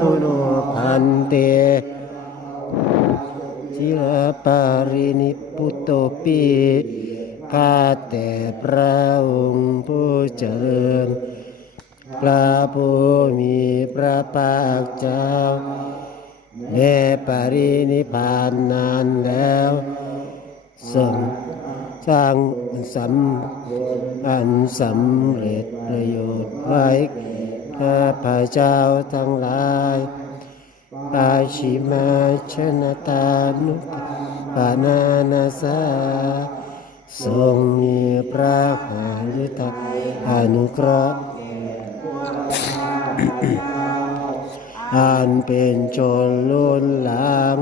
ตุโนพันเตจิรปารินิพุตโตปีข้าแต่พระองค์ผู้เจริญพระผู้มีพระภาคเจ้าได้ปรินิพพานนานแล้วสมสร้างสำอันสำเร็จประโยชน์ไว้ ข้าพระเจ้าทั้งหลายปาชิมาชนะตานุปานานาสาทรงมีพระหฤทัยอนุเคราะห์อันเป็นชนล้นหลาม